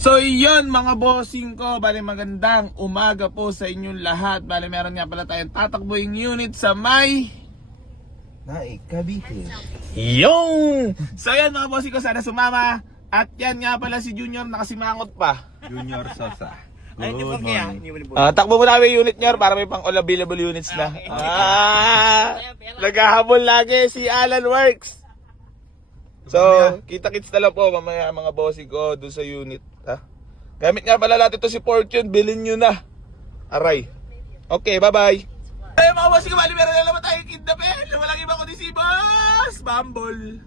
So yun mga bossing ko, bali magandang umaga po sa inyong lahat. Bali meron nga pala tayong tatakbuing unit sa may Cavite. yung! So yan mga bossing ko, sana sumama. At yan nga pala si Junior nakasimangot pa. Junior Sosa. Ay, hindi po Good kaya. morning. Takbo mo namin yung unit niya para may pang all available units na. Naghahabol lagi si Alan Works. So, kita-kits na lang po mamaya mga bossing ko doon sa unit. Ha? Gamit nga pala natin ito si Fortune, bilhin nyo na. Aray. Okay, bye-bye. Ay mga bossing ko, bali meron na naman tayong kidnapin. Walang iba kundi si Boss Bumble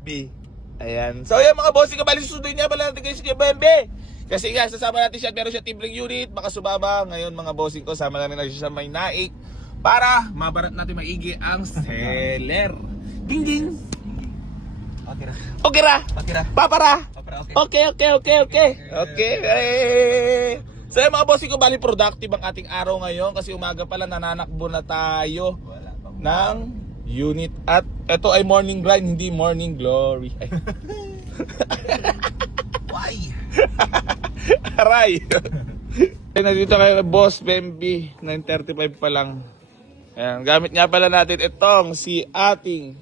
B. Ayan. So yan mga bossing ko, bali susunduin niya pala natin kayo si Bembe. Kasi nga, sasama natin siya, meron siya tibling unit, baka sumama. Ngayon mga bossing ko, sama na rin natin siya sa may naik para mabarat natin maigi ang seller. Ding ding! Okay ra. Okay ra! Okay ra. Papara! Okay. Okay. So yung mga bossing ko, bali productive ang ating araw ngayon kasi umaga pala nananakbo na tayo ng unit. At ito ay morning grind, hindi morning glory. Ay. Why? Aray! Nandito kayo kay Boss Bembe, 9:35 pa lang. Ayan, gamit nga pala natin itong si ating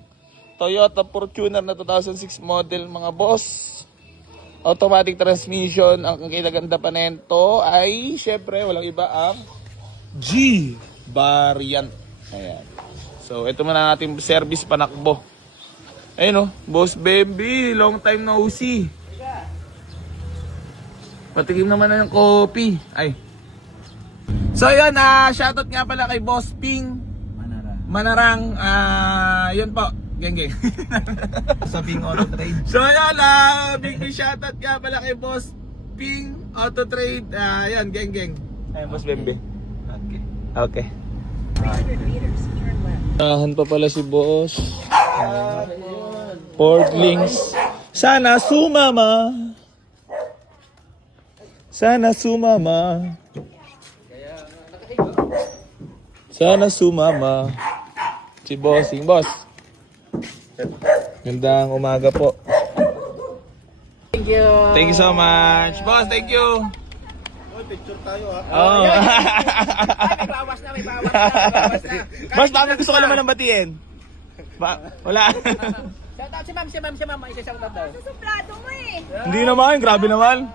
Toyota Fortuner na 2006 model mga boss. Automatic transmission. Ang kinaganda pa nito ay syempre walang iba ang G variant. Ayan. So ito muna natin service panakbo. Ayun oh, Boss Bembe, long time no see. Patikim naman na ng coffee. Ay. So yun, shoutout nga pala kay Boss Ping Manarang. Yun po, geng. Sa Bing Auto Trade. So yun, big shoutout nga pala kay Boss Ping Auto Trade. Yun, geng. Ay, Boss Bembe. Okay. Tahan pa pala si Boss. Ford Links. Sana sumama. Sana sumama. Sana sumama. Si Bossing. Boss. Gandang umaga po. Thank you. Thank you so much. Boss, thank you. Picture tayo ha. Oh. May bawas na. Boss, baka gusto ko naman ng batiin. Wala. Shoutout si ma'am. Isa shoutout daw. Susuplado mo eh. Hindi naman, grabe naman.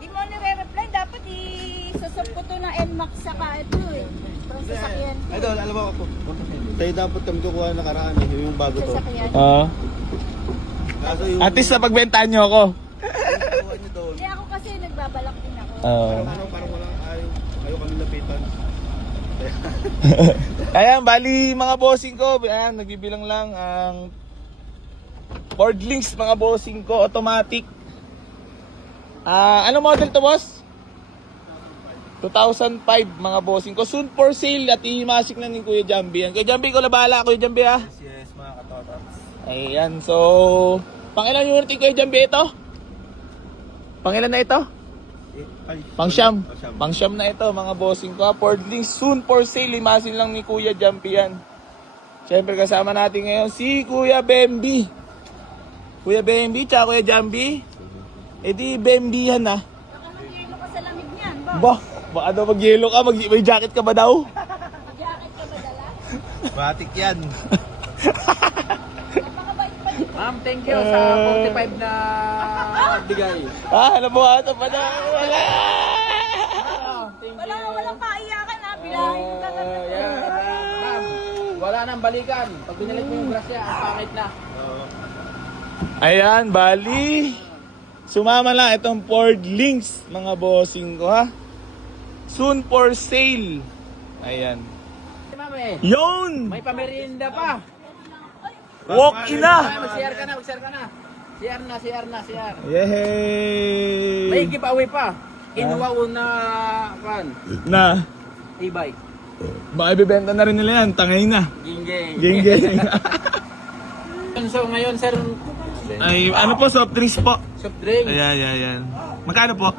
Di mo nire-reply. Dapat isusop ko to ng NMAX saka ito eh. Itong sasakyan ko. Idol, alam mo ako. Tayo dapat kami kukuha nakaraan eh. Yung bago to. Sasakyan. Kaso yung... At least napagbentahan nyo ako. kukuha niyo doon. Hindi ako kasi nagbabalak din ako. Parang walang ayaw kami lapitan. Ayan, bali mga bossing ko, ayan, nagbibilang lang ang Ford Links mga bossing ko, automatic. Ano model to boss? 2005 mga bossing ko, soon for sale at ihimasik na ni Kuya Jambi yan. Kuya Jambi, ko na bahala Kuya Jambi ha. Yes, mga katotots. Ayan, so pang ilang unit yung Kuya Jambi ito? Pang ilan na ito? Pangsyam. Pangsyam na ito mga bossing ko. Ford Links soon for sale. Limasin lang ni Kuya Jumpy yan. Siyempre kasama natin ngayon si Kuya Bembe. Kuya Bembe tsaka Kuya Jumpy. E di Bembe yan ha. Baka mag-yelo ka sa lamig niyan, ba? Baka daw mag-yelo ka. May jacket ka ba daw? Jacket ka ba dala? Batik yan. Napakabait pa dito. Ma'am, thank you sa 45 na bigay. Alam mo ata pa na. Wala. Walang paiyakan ha. Bilahin mo ka Ma'am, wala nang balikan. Pag binilig mo yung grasya, ang pangit na. Ayan, bali. Sumama lang itong Ford Links mga bossing ko ha. Soon for sale. Ayan. Ma'am eh, Yun! may pamerinda pa. Walk in na! Mag-share ka na. CR na. Yay! May giveaway pa. Inuwaw na kan Na, e-bike. baka ibibenta na rin nila yan. Tangay na. Ginggeng. Geng. So ngayon sir, Ay, ano po, soft drinks po. soft drink. Ayan. Magkano po?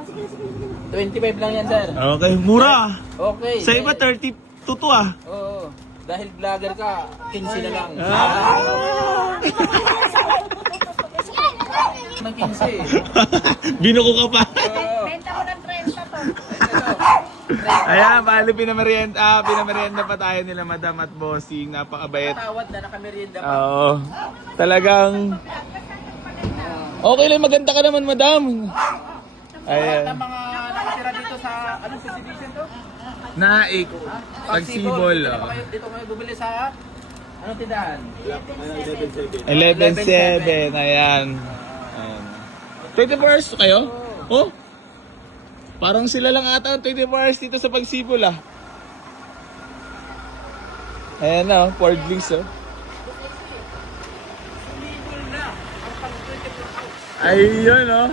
25 lang yan sir. Okay, mura. Okay. Sa iba, 32 to ah. Oo. Dahil vlogger ka, 15 na lang. Ng 15. Binuko ka pa. Oo. Ayan, bali pinamerienda pa tayo nila Madam at Bossing. Napakabait. Tawad na nakamerienda pa. Oo. Talagang okay lang, maganda ka naman, Madam. Lahat Ayan. ng mga nakatira dito sa, anong subdivision to? Naik. Pagsibol. Dito kayo bumili sa, anong tindahan? 11-7. Ayan. Ayan. 24 hours kayo? Oh? Parang sila lang ata ang 24 hours dito sa Pagsibol ah. Ayan na, Fordlings oh. Ayun oh.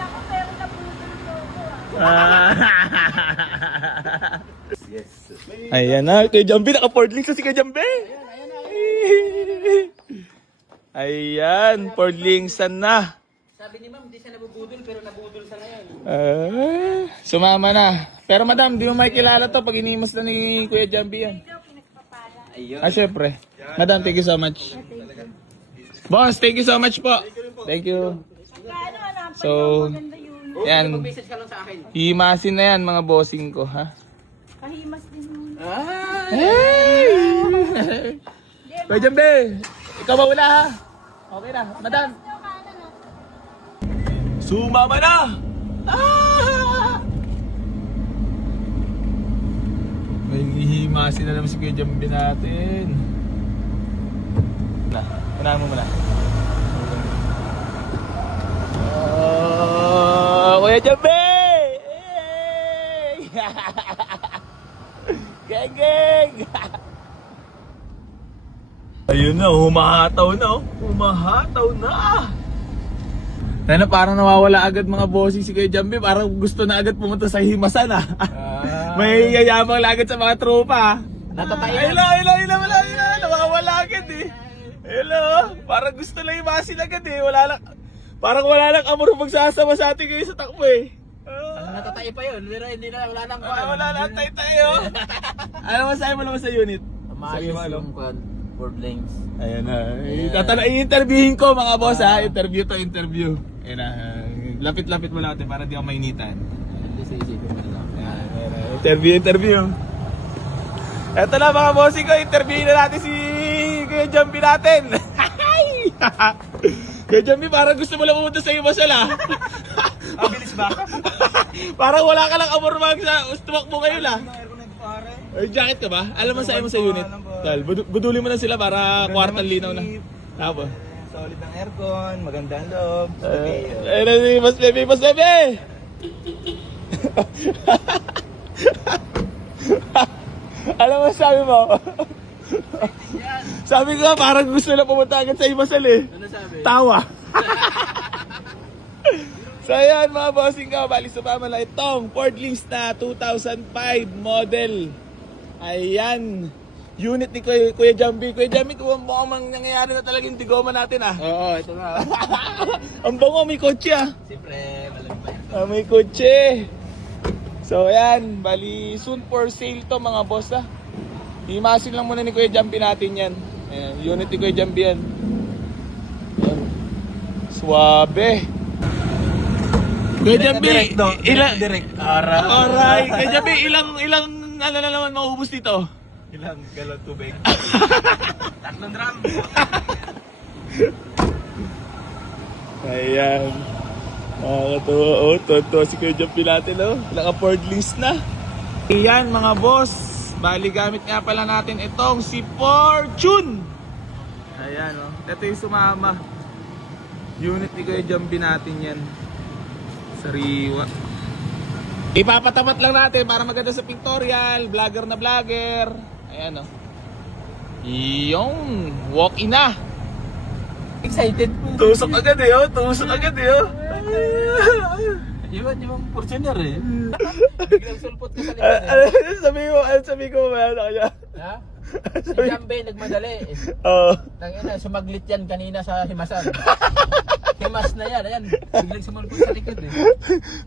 Ako, pero naputol ko ako. Ayan na, kay Jambi, naka-Fordlings na si kay Jambi. Ayan, Fordlingsan na. Sabi ni ma'am, hindi siya nabubudol, pero nabudol sa ngayon. Sumama na. Pero madam, di mo makikilala to pag inimos na ni Kuya Jambi yan. Ayun. Syempre. Madam, thank you so much. Boss, thank you so much po. Thank you. Magkano, hanapan So, yung maganda yun. yan. Mag-message ka lang sa akin. Himasin na yan mga bossing ko, ha? Kahimas din yun. Hey! Kuya Jambi, ikaw ba wala ha? Okay na, madam. Sumama na! Ah! May hihimasin na naman si Kuya Jambi natin. Unahan mo muna. Kuya Jambi! Hey! Geng, geng! Ayun na, humahataw na oh. Humahataw na! Sana parang nawawala agad mga bossing si Kuya Jambi. Parang gusto na agad pumunta sa himasan ah. May yayabang na agad sa mga tropa. Natatayo. Wala. Nawawala agad eh. Hello, parang gusto lang himasin agad eh. Parang wala lang amor magsasama sa atin kayo sa takbo eh. Natatayo pa yun, pero hindi na, wala nang Wala lang tayo. Ano masahe mo naman sa unit? Maayos yung board links. Ayan na. I-interviewin ko mga boss ha. Interview. Ayan na. Lapit-lapit mo natin para di ako mainitan. Hindi sa isipin mo lang. Interview. Eto na mga bossing ko. Interviewin na natin si Kuya Jambi natin. Kuya Jambi, parang gusto mo lang pumunta sa iyo masala. Bilis ba? Parang wala ka lang amor mag-stuwak mo ngayon lah. Ay, jacket ka ba? Alam mo sa unit. Tal, budulin mo na sila para kwartang linaw na. Tapos. Solid ang aircon, maganda ang loob. Mas bebe! Alam mo sabi mo? Sabi ko parang gusto na pumunta agad sa Imasal eh. Ano sabi? Tawa. So ayan mga bossing ko, bali sumama na itong Fordlings na 2005 model. Ayan. Unit ni Kuya Jambi. Kuya Jambi, mukhang nangyayari na talaga yung tigoma natin ah. Oo, ito na. Ang bango, may kotse ah. Siyempre, malamig pa yan. May kotse. So ayan, bali soon for sale to mga boss ah. Himasin lang muna ni Kuya Jambi natin yan. Ayan, unit ni Kuya Jambi yan. Ayan. Suwabe. Kuya Jambi, Alright. Kuya Jambi, ilang ano na naman mauubos dito? Ilang galon tubig? 3 drum. Ayan. Nakakatuwa. Oh, tonto si Kuya Jambi natin, oh. Naka-Fordlings na. Ayan, mga boss. Bali, gamit nga pala natin itong si Fortune. Ayan, oh. Ito yung sumama. Unit ni Kuya Jambi natin yan. Sariwa. Ipapatapat lang natin para maganda sa pictorial. Vlogger na vlogger. Ayan, oh. Yung walk-in na. Excited po. Tusok agad eh, oh. Yung Fortuner eh. Biglang sulpot ka sa likod eh. Sabi ko ba kaya? Ha? Si Jambe nagmadali eh. Oo. Tangina, sumaglit yan kanina sa himasan. Himas na yan, ayan. Biglang sumalpot sa likod eh.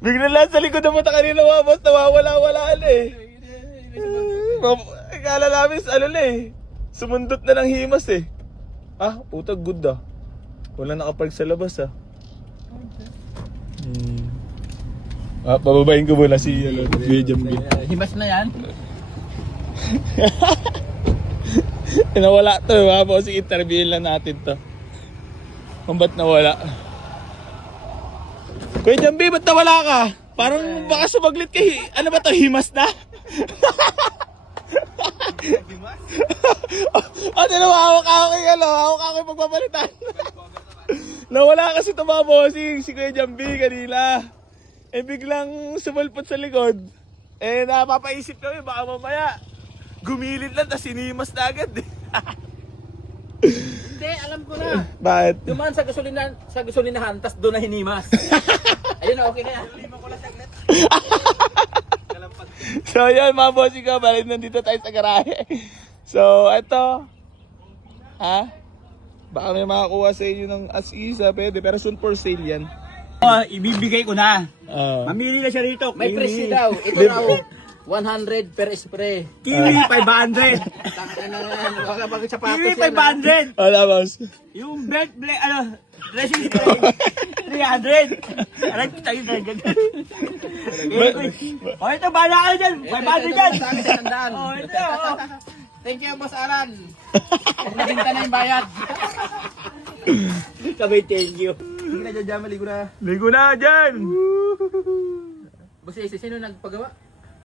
Bigla lang sa likod ng mata kanina mga boss, nawawala-wala eh. Akala namin ano na eh. Sumundot na ng himas eh. Ah, utag good ah. Wala nakapark sa labas ah. Pababayin ko muna si Jambi. Himas na yan. Nawala to, ha? Bossing, interviewin lang natin to. Kung ba't nawala? Kuya Jambi, ba't nawala ka? Parang baka sumaglit ka. Ano ba to? Himas na? Ano na, hawak ako kay hawak ako kay pagpapalitan. Nawala kasi ito mga bossing, si Kuya Jambi kanila. Eh biglang sumalpot sa likod. Eh napapaisip kami, baka mamaya gumilid lang, tas sinimas na agad. Hindi, alam ko na. Bakit? Dumaan sa gasolinahan, tas doon na hinimas. Ayun na, okay na yan. So yun mga bossing ko, balik nandito tayo sa garahe. So eto, ha? Baka may makakuha sa inyo ng as-is, pwede, pero soon for sale yan. Ibibigay ko na. Ah. Mamili na siya rito. May presyo daw. Ito raw, 100 per spray. Kiwi 500. Tangin na yan. Baka bagay sapatos Kiwi yan. 500. Wala boss. Yung belt, dressing spray. 300. Aray, tayo na dyan. O ito, bahala kayo dyan. 500 dyan. Sa akin sa tandaan. O ito, o. Thank you, Boss Aran. Nabinta na yung bayad. Sabay, thank you. Hindi na dyan, maligo na. Ligo na dyan! Boss, sino nagpagawa?